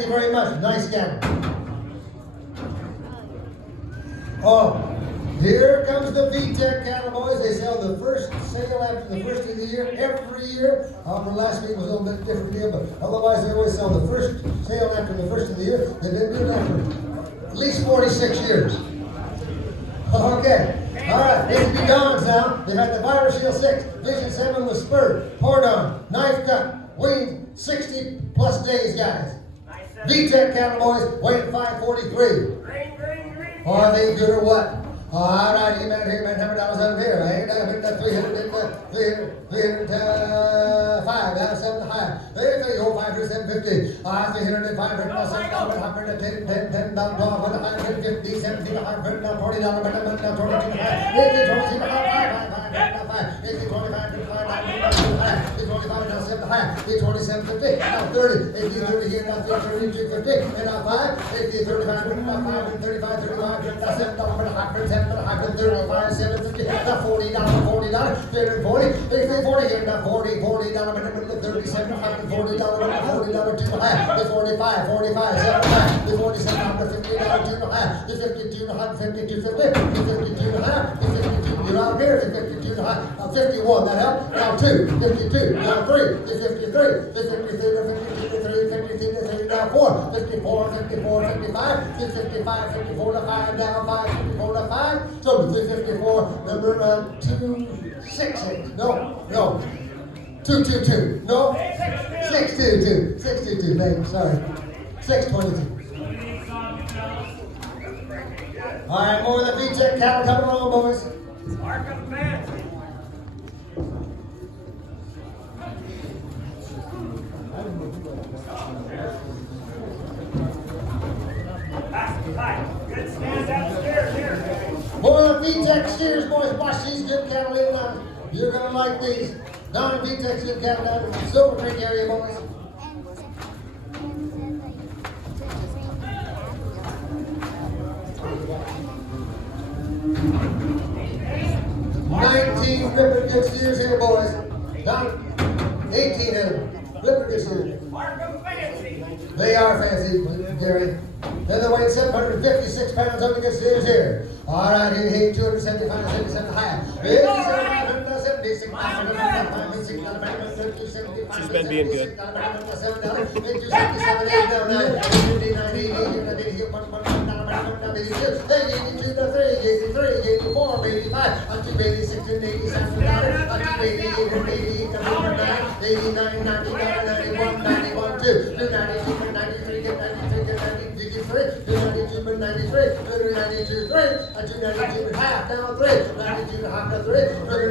Thank you very much. Nice scanner. Oh, here comes the VTech cattle boys. They sell the first sale after the first of the year every year. For last week was a little bit different deal, but otherwise they always sell the first sale after the first of the year. They've been doing that for at least 46 years. Okay. All right, these be Dons now. They've had the Virus Shield 6, Vision 7 with spurred, poured on, knife cut, weaned 60 plus days, guys. VTech cattle boys weighing 543. Are they good or what? All right, you man here, man, $100 over here. I ain't got that 305, down 7 high. There, 305, 750. 305, now 7 $110, $10, $12, $150, 17, $100, now $40, now $22, $5, 25, 25, now 7 high. 2750, now 30, 30 here, now 3250, and now 5, 35, now 5, 35, 35, now $7, $100, 135, 750, now $40, $40, 340, 40 here, now $40, $37, $140, $40, 2 high, 45, 45, 7 high, 47, $50, 2 high, 52, 150, 250, 52 high, 52, you're out here, 52 high, 51, that help, now 2, 52, now 3, 53, 53, now 4, 54, 54, 55, 55, 54 to 5, down 5, 54 to 5, so 354, number 268, no, 222, no, 622, 622, baby, sorry, 622. All right, more of the VTech cattle coming along, boys. Markham Fancy. Good stand upstairs here. More of the VTech steers, boys. Watch these good cattle in line. You're gonna like these. Don VTech's good cattle down in the Silver Creek area, boys. Ripper good steers here, boys. Down 18 of them. Ripper good steers. Markham Fancy. They are fancy, Gary. They're the weight 756 pounds on the good steers here. All right, here, 275, 77 high. 86, She's been being good. Down 3, 92 to half to 3,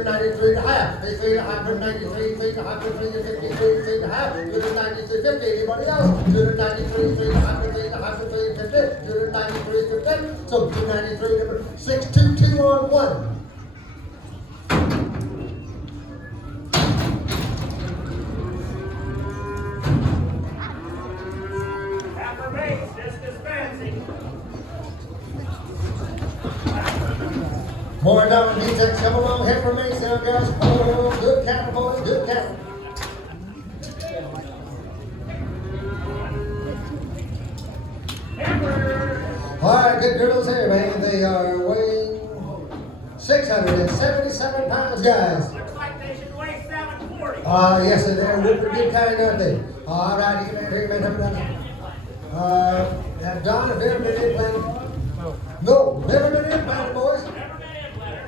93 to half, 3 to half, 93, 3 to half, 3 to 53, 3 to half, 93, 50. Anybody else? 93, 3 to half, 3 to half, 3 to 50, 93, 50. So 293, number 622 on 1. Half base, this is fancy. More down in VTech, come along, head for me, sound guys. Oh, good cattle, boys, good cattle. All right, good girls here, man. They are weighing 677 pounds, guys. Looks like they should weigh 740. Yes, and they're good kind, aren't they? All right, you can hear me, Don, have you ever been implanted? No, never been implanted, boys.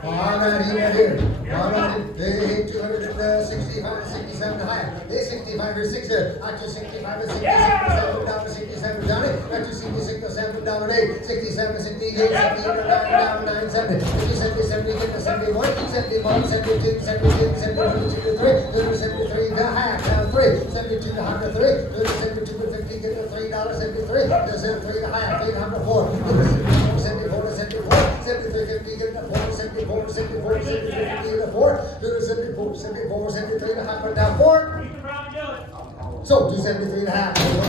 All right, you right here. All right, they hit 265, 67 to high. They 65 or 6 there. After 65 to 67, down to 67 down it. After 66 to 7 down to 8. 67, 68, 78 down to 9, 70. 70, 70, get to 71, 71, 72, 72, 72 to 3. 73 to half, down 3. 72 to half to 3. 72 to 50, get to $3, 73. 73 to half, 8 to 4. 74 to 74. 73, 50, get to 4. 74, 74, 73, 50 to 4. 74, 74, 73 to half, down 4. So 273 to half.